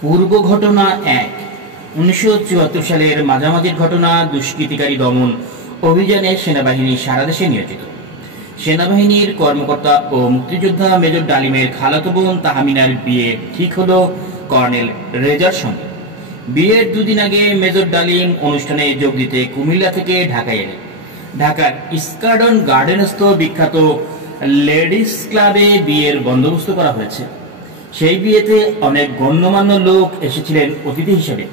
পূর্ব ঘটনা ১। ১৯৭৪ সালের মাঝামাঝির ঘটনা। দুষ্কৃতিকারী দমন অভিযানে সেনাবাহিনী সারা দেশে নিয়োজিত। সেনাবাহিনীর কর্মকর্তা ও মুক্তিযোদ্ধা মেজর ডালিমের খালাতো বোন তাহমিনার বিয়ে ঠিক হলো কর্নেল রেজার সঙ্গে। বিয়ের দুদিন আগে মেজর ডালিম অনুষ্ঠানে যোগ দিতে কুমিল্লা থেকে ঢাকায় এলেন। ঢাকার ইস্কার্ডন গার্ডেনস্থ বিখ্যাত লেডিস ক্লাবে বিয়ের বন্দোবস্ত করা হয়েছে। সেই বিয়েতে অনেক গণ্যমান্য লোক এসেছিলেন অতিথি হিসেবে।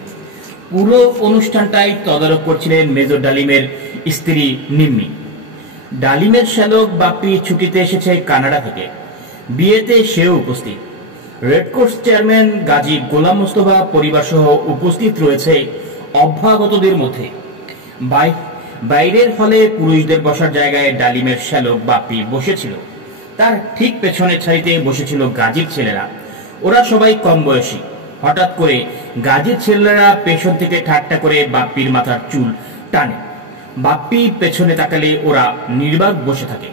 পুরো অনুষ্ঠানটাই তদারক করছিলেন মেজর ডালিমের স্ত্রী নিম্মি। ডালিমের শ্যালক বাপ্পি ছুটিতে এসেছে কানাডা থেকে। বিয়েতে সেও উপস্থিত। রেডক্রস চেয়ারম্যান গাজী গোলাম মোস্তফা পরিবার সহ উপস্থিত রয়েছে অভ্যাগতদের মধ্যে। বাইরের হলে পুরুষদের বসার জায়গায় ডালিমের শ্যালক বাপ্পি বসেছিল। তার ঠিক পেছনের সারিতে বসেছিল গাজীর ছেলেরা। ওরা সবাই কম বয়সী। হঠাৎ করে গাজীর ছেলেরা পেছন থেকে ঠাট্টা করে বাপ্পির মাথার চুল টানে। বাপ্পি পেছনে তাকালে ওরা নির্বাক বসে থাকে।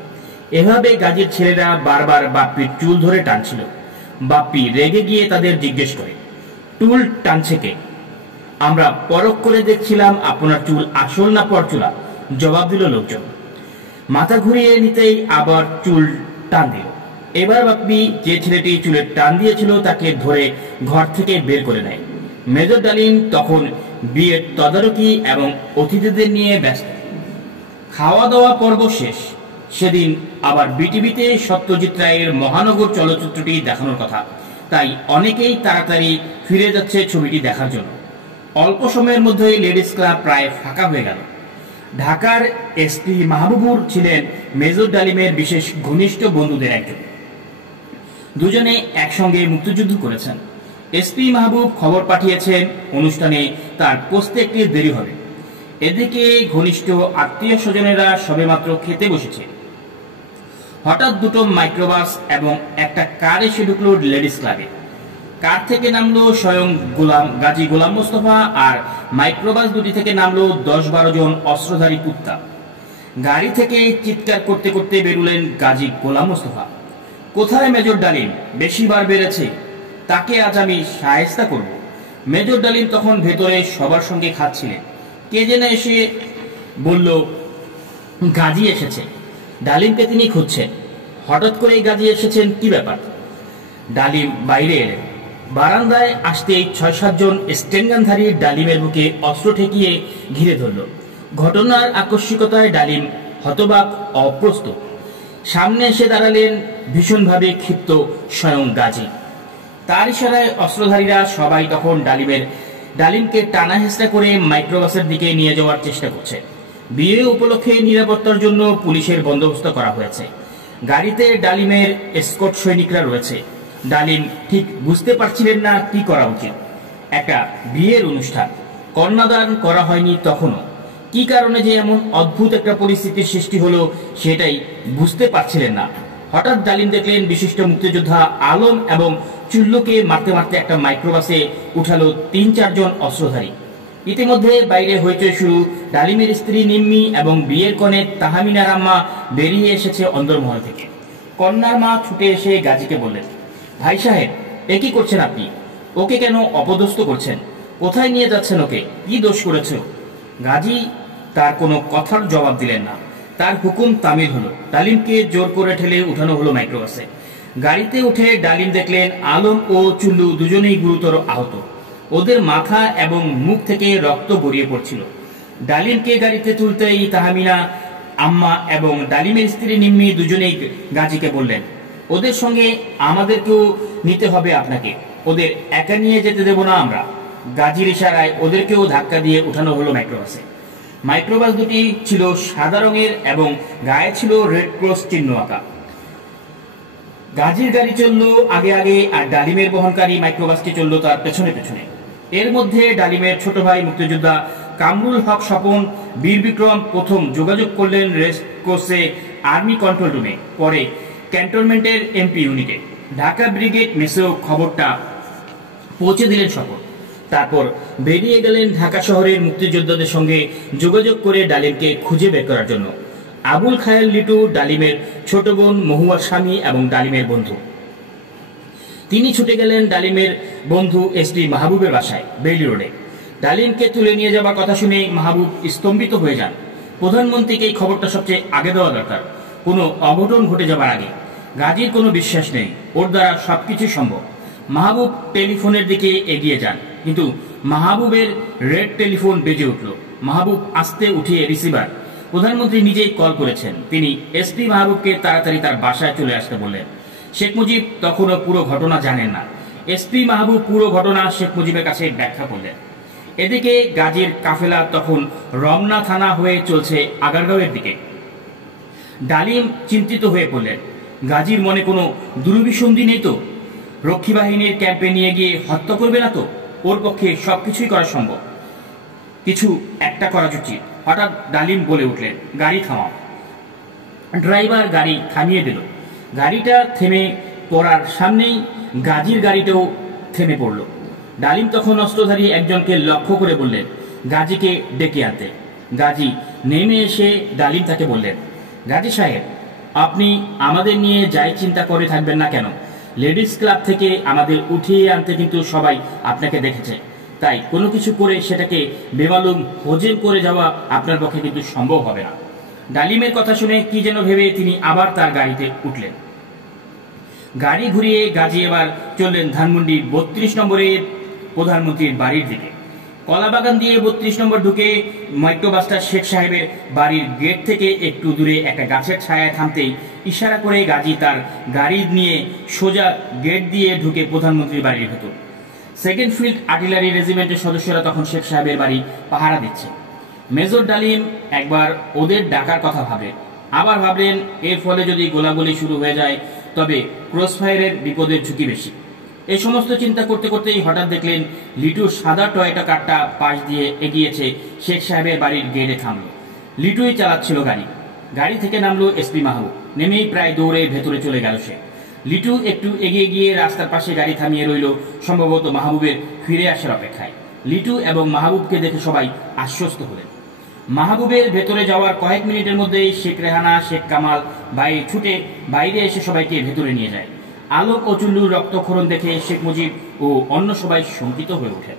এভাবে গাজীর ছেলেরা বারবার বাপ্পির চুল ধরে টানছিল। বাপ্পি রেগে গিয়ে তাদের জিজ্ঞেস করে, চুল টানছে কে? আমরা পরখ করে দেখছিলাম আপনার চুল আসল না পরচুলা, জবাব দিল লোকজন। মাথা ঘুরিয়ে নিতেই আবার চুল টান দিল। এবার বাপ্পি যে ছেলেটি চুলের টান দিয়েছিল তাকে ধরে ঘর থেকে বের করে নেয়। মেজর ডালিম তখন বিয়ের তদারকি এবং অতিথিদের নিয়ে ব্যস্ত। খাওয়া দাওয়া পর্ব শেষ। সেদিন আবার বিটিভিতে সত্যজিৎ রায়ের মহানগর চলচ্চিত্রটি দেখানোর কথা, তাই অনেকেই তাড়াতাড়ি ফিরে যাচ্ছে ছবিটি দেখার জন্য। অল্প সময়ের মধ্যেই লেডিস ক্লাব প্রায় ফাঁকা হয়ে গেল। ঢাকার এসপি মাহবুবুর ছিলেন মেজর ডালিমের বিশেষ ঘনিষ্ঠ বন্ধুদের একজন। দুজনে একসঙ্গে মুক্তিযুদ্ধ করেছেন। এসপি মাহবুব খবর পাঠিয়েছেন অনুষ্ঠানে তার পৌঁছতে একটু দেরি হবে। এদিকে ঘনিষ্ঠ আত্মীয় স্বজনেরা সবেমাত্র খেতে বসেছে। হঠাৎ দুটো মাইক্রোবাস এবং একটা কার এসে ঢুকলো লেডিস ক্লাবে। কার থেকে নামলো স্বয়ং গাজী গোলাম মোস্তফা, আর মাইক্রোবাস দুটি থেকে নামলো ১০-১২ জন অস্ত্রধারী কুত্তা। গাড়ি থেকে চিৎকার করতে করতে বেরুলেন গাজী গোলাম মোস্তফা। কোথায় মেজর ডালিম? বেশি বার বেড়েছে, তাকে আজ আমি শায়েস্তা করব। মেজর ডালিম তখন ভেতরে সবার সঙ্গে খাচ্ছিলেন। কে যেন এসে বলল, গাজী এসেছে। ডালিমকে তিনি খুঁজছেন। হঠাৎ করে গাজী এসেছেন, কি ব্যাপার? ডালিম বাইরে এলেন। বারান্দায় আসতেই ৬-৭ জন স্টেনগানধারী ডালিমের বুকে অস্ত্র ঠেকিয়ে ঘিরে ধরল। ঘটনার আকস্মিকতায় ডালিম হতবাক, অপ্রস্তুত। সামনে এসে দাঁড়ালেন ভীষণভাবে ক্ষিপ্ত স্বয়ং গাজী। তার ইশারায় অস্ত্রধারীরা সবাই তখন ডালিমকে টানা হেঁচড়া করে মাইক্রোবাসের দিকে নিয়ে যাওয়ার চেষ্টা করছে। বিয়ে উপলক্ষে নিরাপত্তার জন্য পুলিশের বন্দোবস্ত করা হয়েছে। গাড়িতে ডালিমের এসকর্ট সৈনিকরা রয়েছে। ডালিম ঠিক বুঝতে পারছিলেন না কি করা উচিত। একটা বিয়ের অনুষ্ঠান, কন্যাদান করা হয়নি তখনও। কি কারণে যে এমন অদ্ভুত একটা পরিস্থিতির সৃষ্টি হলো সেটাই বুঝতে পারছিলেন না। হঠাৎ ডালিম দেখলেন বিশিষ্ট মুক্তিযোদ্ধা আলম এবং চুল্লুকে মারতে মারতে একটা মাইক্রোবাসে উঠালো ৩-৪ জন অস্ত্রধারী। ইতিমধ্যে বাইরে হইচই শুরু। ডালিমের স্ত্রী নিম্মি এবং বিয়ের কনে তাহমিনার আম্মা বেরিয়ে এসেছে অন্দরমহল থেকে। কন্যার মা ছুটে এসে গাজীকে বললেন, ভাই সাহেব, এ কি করছেন আপনি? ওকে কেন অপদস্থ করছেন? কোথায় নিয়ে যাচ্ছেন ওকে? কি দোষ করেছে? গাজী তার কোনো কথার জবাব দিলেন না। তার হুকুম তামিল হলো। ডালিমকে জোর করে ঠেলে উঠানো হলো মাইক্রোবাসে। গাড়িতে উঠে ডালিম দেখলেন আলম ও চুল্লু দুজনেই গুরুতর আহত। ওদের মাথা এবং মুখ থেকে রক্ত গড়িয়ে পড়ছিল। ডালিমকে গাড়িতে তুলতেই তাহমিনা আম্মা এবং ডালিমের স্ত্রী নিম্মি দুজনেই গাজীকে বললেন, ওদের সঙ্গে আমাদেরকেও নিতে হবে আপনাকে, ওদের একা নিয়ে যেতে দেব না আমরা। গাজীর ইশারায় ওদেরকেও ধাক্কা দিয়ে উঠানো হলো মাইক্রোবাসে। মাইক্রোবাস দুটি ছিল সাদা রঙের এবং গায়ে ছিল রেডক্রস চিহ্ন আঁকা। গাজীর গাড়ি চলল আগে আগে, আর ডালিমের বহনকারী মাইক্রোবাসটি চলল তার পেছনে পেছনে। এর মধ্যে ডালিমের ছোট ভাই মুক্তিযোদ্ধা কামরুল হক স্বপন বীর বিক্রম প্রথম যোগাযোগ করলেন রেসকোর্সে আর্মি কন্ট্রোল রুমে, পরে ক্যান্টনমেন্টের এমপি ইউনিটে। ঢাকা ব্রিগেড মেসেও খবরটা পৌঁছে দিলেন স্বপন। তারপর বেরিয়ে গেলেন ঢাকা শহরের মুক্তিযোদ্ধাদের সঙ্গে যোগাযোগ করে ডালিমকে খুঁজে বের করার জন্য। আবুল খায়ের লিটু ডালিমের ছোট বোন, মহুয়ার স্বামী এবং ডালিমের বন্ধু। তিনি ছুটে গেলেন ডালিমের বন্ধু এসপি মাহবুবের বাসায় বেইলি রোডে। ডালিমকে তুলে নিয়ে যাবার কথা শুনে মাহবুব স্তম্ভিত হয়ে যান। প্রধানমন্ত্রীকে এই খবরটা সবচেয়ে আগে দেওয়া দরকার, কোনো অঘটন ঘটে যাবার আগে। গাজীর কোনো বিশ্বাস নেই, ওর দ্বারা সবকিছু সম্ভব। মাহবুব টেলিফোনের দিকে এগিয়ে যান, কিন্তু মাহবুবের রেড টেলিফোন বেজে উঠল। মাহবুব আস্তে উঠিয়ে রিসিভার। প্রধানমন্ত্রী নিজেই কল করেছেন। তিনি এসপি মাহবুবকে তাড়াতাড়ি তার বাসায় চলে আসতে বললেন। শেখ মুজিব তখনও পুরো ঘটনা জানেন না। এসপি মাহবুব পুরো ঘটনা শেখ মুজিবের কাছে ব্যাখ্যা করলেন। এদিকে গাজীর কাফেলা তখন রমনা থানা হয়ে চলছে আগারগাঁওয়ের দিকে। ডালিম চিন্তিত হয়ে পড়লেন। গাজীর মনে কোনো দুরভিসন্ধি নেই তো? রক্ষী বাহিনীর ক্যাম্পে নিয়ে গিয়ে হত্যা করবে না তো? ওর পক্ষে সবকিছুই করা সম্ভব, কিছু একটা করা উচিত। হঠাৎ ডালিম বলে উঠলেন, গাড়ি থামাও। ড্রাইভার গাড়ি থামিয়ে দিল। গাড়িটা থেমে পড়ার সামনেই গাজীর গাড়িটাও থেমে পড়ল। ডালিম তখন অস্ত্রধারী একজনকে লক্ষ্য করে বললেন, গাজীকে ডেকে আনতে। গাজী নেমে এসে ডালিম তাকে বললেন, গাজী সাহেব, আপনি আমাদের নিয়ে যাই চিন্তা করে থাকবেন না কেন, লেডিস ক্লাব থেকে আমাদের উঠিয়ে আনতে কিন্তু সবাই আপনাকে দেখেছে। তাই কোনো কিছু করে সেটাকে বেমালুম হজম করে যাওয়া আপনার পক্ষে কিন্তু সম্ভব হবে না। ডালিমের কথা শুনে কি যেন ভেবে তিনি আবার তার গাড়িতে উঠলেন। গাড়ি ঘুরিয়ে গাজী এবার চললেন ধানমন্ডি 32 নম্বরের প্রধানমন্ত্রীর বাড়ির দিকে। কলাবাগান দিয়ে 32 নম্বর ঢুকে মাইক্রোবাসটা শেখ সাহেবের বাড়ির গেট থেকে একটু দূরে একটা গাছের ছায়ায় থামতেই ইশারা করে গাজী তার গাড়ি নিয়ে সোজা গেট দিয়ে ঢুকে প্রধানমন্ত্রীর বাড়ির ভেতর। সেকেন্ড ফিল্ড আর্টিলারি রেজিমেন্টের সদস্যরা তখন শেখ সাহেবের বাড়ি পাহারা দিচ্ছে। মেজর ডালিম একবার ওদের ডাকার কথা ভাবে, আবার ভাবলেন এর ফলে যদি গোলাগুলি শুরু হয়ে যায় তবে ক্রসফায়ারের বিপদের ঝুঁকি বেশি। এই সমস্ত চিন্তা করতে করতেই হঠাৎ দেখলেন লিটুর সাদা টয়োটা কারটা পাশ দিয়ে এগিয়েছে শেখ সাহেবের বাড়ির গেটে থামল। লিটুই চালাচ্ছিল গাড়ি। গাড়ি থেকে নামলো এসপি মাহবুব। নেমেই প্রায় দৌড়ে ভেতরে চলে গেল সে। লিটু একটু এগিয়ে গিয়ে রাস্তার পাশে গাড়ি থামিয়ে রইল, সম্ভবত মাহবুবের ফিরে আসার অপেক্ষায়। লিটু এবং মাহবুবকে দেখে সবাই আশ্বস্ত হলেন। মাহবুবের ভেতরে যাওয়ার কয়েক মিনিটের মধ্যেই শেখ রেহানা, শেখ কামাল ছুটে বাইরে এসে সবাইকে ভেতরে নিয়ে যায়। আলোক ও চুল্লুর রক্তক্ষরণ দেখে শেখ মুজিব ও অন্য সবাই শঙ্কিত হয়ে ওঠেন।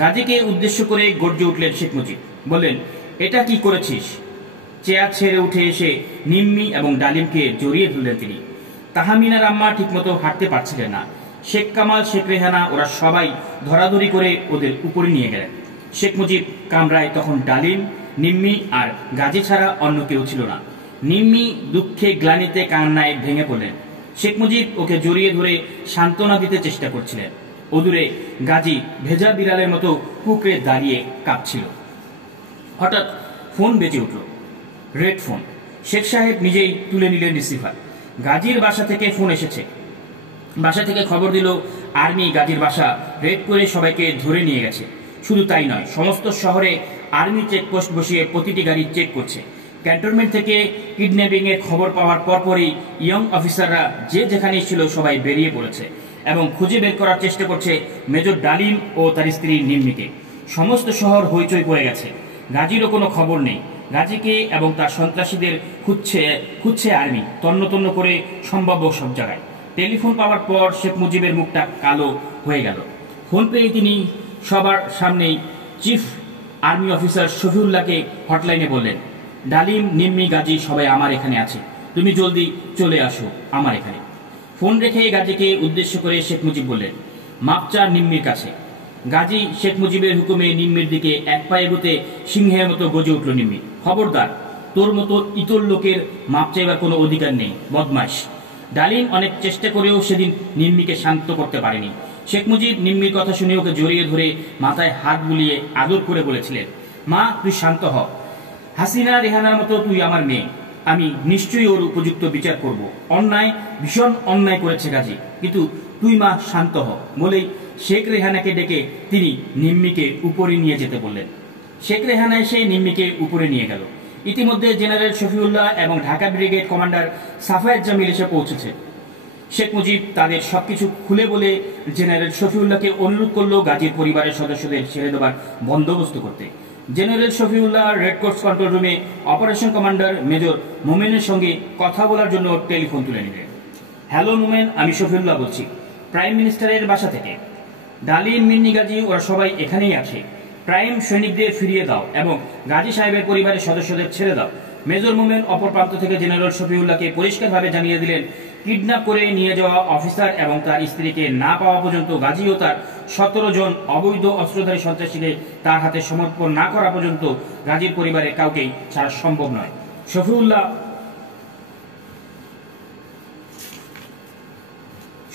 গাজীকে উদ্দেশ্য করে গর্জে উঠলেন শেখ মুজিব, বললেন, এটা কি করেছিস? চেয়ার ছেড়ে উঠে এসে নিম্মি এবং ডালিমকে জড়িয়ে ধরলেন তিনি। তাহমিনার আম্মা ঠিকমতো হাঁটতে পারছিলেন না। শেখ কামাল, শেখ রেহানা ওরা সবাই ধরাধরি করে ওদের উপরে নিয়ে গেলেন। শেখ মুজিব কামরায় তখন ডালিম, নিম্মি আর গাজী ছাড়া অন্য কেউ ছিল না। নিম্মি দুঃখে গ্লানিতে কান্নায় ভেঙে পড়লেন। শেখ মুজিব ওকে জড়িয়ে ধরে সান্ত্বনা দিতে চেষ্টা করছিলেন। অদূরে গাজী ভেজা বিড়ালের মতো কুকড়ে দাঁড়িয়ে কাঁপছিল। হঠাৎ ফোন বেজে উঠল, রেড ফোন। শেখ সাহেব নিজেই তুলে নিলেন রিসিভার। গাজীর বাসা থেকে ফোন এসেছে। বাসা থেকে খবর দিল আর্মি গাজীর বাসা রেড করে সবাইকে ধরে নিয়ে গেছে। শুধু তাই নয়, সমস্ত শহরে আর্মি চেকপোস্ট বসিয়ে প্রতিটি গাড়ি চেক করছে। ক্যান্টনমেন্ট থেকে কিডন্যাপিং এর খবর পাওয়ার পরপরই ইয়ং অফিসাররা যে যেখানে ছিল সবাই বেরিয়ে পড়েছে এবং খুঁজে বের করার চেষ্টা করছে মেজর ডালিম ও তার স্ত্রী নিম্মিকে। সমস্ত শহর হইচই পড়ে গেছে। গাজীরও কোনো খবর নেই। গাজীকে এবং তার সন্ত্রাসীদের খুঁজছে আর্মি তন্ন তন্ন করে সম্ভাব্য সব জায়গায়। টেলিফোন পাওয়ার পর শেখ মুজিবের মুখটা কালো হয়ে গেল। ফোন পেয়ে তিনি সবার সামনেই চিফ আর্মি অফিসার শফিউল্লাহকে হটলাইনে বললেন, ডালিম, নিম্মি, গাজী সবাই আমার এখানে আছে, তুমি জলদি চলে আসো আমার এখানে। ফোন রেখে গাজীকে উদ্দেশ্য করে শেখ মুজিব বললেন, মাপ চা নিম্মির কাছে। গাজী শেখ মুজিবের হুকুমে নিম্মির দিকে এক পায়ে এগোতে সিংহের মতো গজে উঠল নিম্মি, খবরদার, তোর মতো ইতর লোকের মাপ চাইবার কোনো অধিকার নেই, বদমাইশ। ডালিম অনেক চেষ্টা করেও সেদিন নিম্মিকে শান্ত করতে পারেনি। শেখ মুজিব নিম্মির কথা শুনে ওকে জড়িয়ে ধরে মাথায় হাত বুলিয়ে আদর করে বলেছিলেন, মা তুই শান্ত হ, হাসিনা রেহানার মতো তুই আমার মেয়ে, আমি নিশ্চয়ই ওর উপযুক্ত বিচার করব। অন্যায়, ভীষণ অন্যায় করেছে গাজী, কিন্তু তুই মা শান্ত হ বলেই শেখ রেহানাকে ডেকে তিনি নিম্মিকে উপরে নিয়ে যেতে বললেন। শেখ রেহানা এসে নিম্মিকে উপরে নিয়ে গেল। ইতিমধ্যে জেনারেল শফিউল্লাহ এবং ঢাকা ব্রিগেড কমান্ডার সাফায়েত জামিল এসে পৌঁছেছে। শেখ মুজিব তাদের সবকিছু খুলে বলে জেনারেল শফিউল্লাহকে অনুরোধ করল গাজীর পরিবারের সদস্যদের ছেড়ে দেবার বন্দোবস্ত করতে। General Shafiullah red course control রুমে অপারেশন কমান্ডার মেজর মোমেনের সঙ্গে কথা বলার জন্য টেলিফোন তুলে নিলেন। হ্যালো মোমেন, আমি শফিউল্লাহ বলছি। প্রাইম মিনিস্টারের বাসা থেকে। ডালিম, মিন্নি গাজী ওরা সবাই এখানেই আছে। প্রাইম সৈনিকদের ফিরিয়ে দাও এবং গাজী সাহেবের পরিবারের সদস্যদের ছেড়ে দাও। মেজর মোমেন অপর প্রান্ত থেকে জেনারেল শফিউল্লাহকে পরিষ্কারভাবে জানিয়ে দিলেন, কিডন্যাপ করে নিয়ে যাওয়া অফিসার এবং তার স্ত্রীকে না পাওয়া পর্যন্ত গাজী ও তার 17 জন অবৈধ অস্ত্রধারী সন্ত্রাসীকে তার হাতে সমর্পণ না করা পর্যন্ত গাজীর পরিবারের কাউকেই ছাড়া সম্ভব নয়।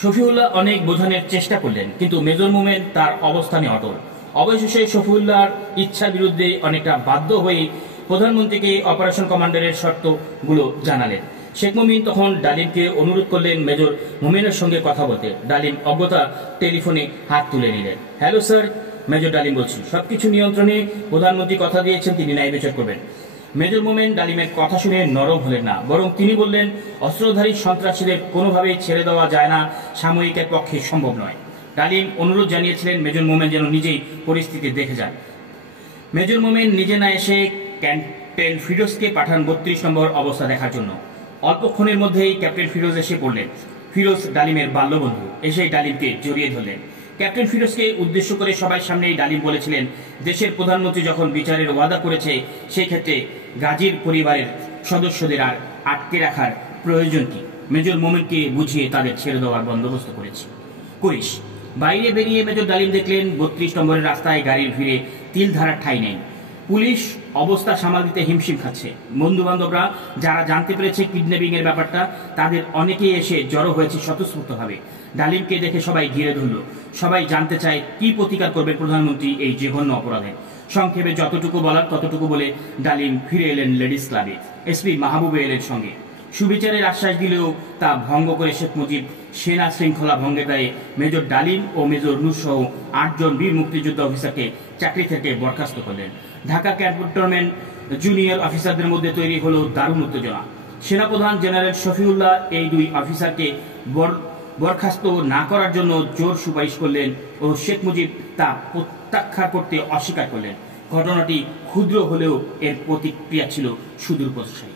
শফিউল্লাহ অনেক বোঝানোর চেষ্টা করলেন, কিন্তু মেজর মোমেন তার অবস্থানে অটল। অবশেষে শফিউল্লাহর ইচ্ছার বিরুদ্ধে অনেকটা বাধ্য হয়ে প্রধানমন্ত্রীকে অপারেশন কমান্ডারের শর্তগুলো জানালেন। শেখ মুমিন তখন ডালিমকে অনুরোধ করলেন মেজর মোমেনের সঙ্গে কথা বলতে। ডালিম অজ্ঞতা টেলিফোনে হাত তুলে নিলেন। হ্যালো স্যার, মেজর ডালিম বলছি। সবকিছু নিয়ন্ত্রণে, প্রধানমন্ত্রী কথা দিয়েছেন তিনি ন্যায় বিচার করবেন। মেজর মোমেন ডালিমের কথা শুনে নরম হলেন না, বরং তিনি বললেন, অস্ত্রধারী সন্ত্রাসীদের কোনোভাবেই ছেড়ে দেওয়া যায় না, সাময়িকের পক্ষে সম্ভব নয়। ডালিম অনুরোধ জানিয়েছিলেন মেজর মোমেন যেন নিজেই পরিস্থিতি দেখে যান। মেজর মোমেন নিজে না এসে ক্যাপ্টেন ফিরোজকে পাঠান 32 নম্বর অবস্থা দেখার জন্য। অল্পক্ষণের মধ্যেই ক্যাপ্টেন ফিরোজ এসে পড়লেন। ফিরোজ ডালিমের বাল্যবন্ধু, এসে ডালিমকে জড়িয়ে ধরলেন। ক্যাপ্টেন ফিরোজকে উদ্দেশ্য করে সবাই সামনেই ডালিম বলেছিলেন, দেশের প্রধানমন্ত্রী যখন বিচারের ওয়াদা করেছে, সেই ক্ষেত্রে গাজীর পরিবারের সদস্যদের আর আটকে রাখার প্রয়োজন কি? মেজর মোমেনকে বুঝিয়ে তাদের ছেড়ে দেওয়ার বন্দোবস্ত করিস। বাইরে বেরিয়ে মেজর ডালিম দেখলেন 32 নম্বরের রাস্তায় গাড়ির ভিড়ে তিল ধারার ঠাঁই নেই। পুলিশ অবস্থা সামাল দিতে হিমশিম খাচ্ছে। বন্ধু বান্ধবরা যারা জানতে পেরেছে কিডন্যাপিং এর ব্যাপারটা, তাদের অনেকেই এসে জড়ো হয়েছে স্বতঃস্ফূর্তভাবে। ডালিমকে দেখে সবাই ঘিরে ধরল। সবাই জানতে চায় কি প্রতিকার করবেন প্রধানমন্ত্রী এই জঘন্য অপরাধে। সংক্ষেপে যতটুকু বলার ততটুকু বলে ডালিম ফিরে এলেন লেডিস ক্লাবে। এসপি মাহবুবে এলেন সঙ্গে। সুবিচারের আশ্বাস দিলেও তা ভঙ্গ করে শেখ মুজিব সেনা শৃঙ্খলা ভঙ্গের দায়ে মেজর ডালিম ও মেজর নূর সহ 8 জন বীর মুক্তিযোদ্ধা অফিসারকে চাকরি থেকে বরখাস্ত করলেন। ঢাকা ক্যান্টনমেন্ট জুনিয়র অফিসারদের মধ্যে তৈরি হলো দারুণ উত্তেজনা। সেনাপ্রধান জেনারেল শফিউল্লাহ এই 2 অফিসারকে বরখাস্ত না করার জন্য জোর সুপারিশ করলেন ও শেখ মুজিব তা প্রত্যাখ্যান করতে অস্বীকার করলেন। ঘটনাটি ক্ষুদ্র হলেও এর প্রতিক্রিয়া ছিল সুদূরপ্রসারী।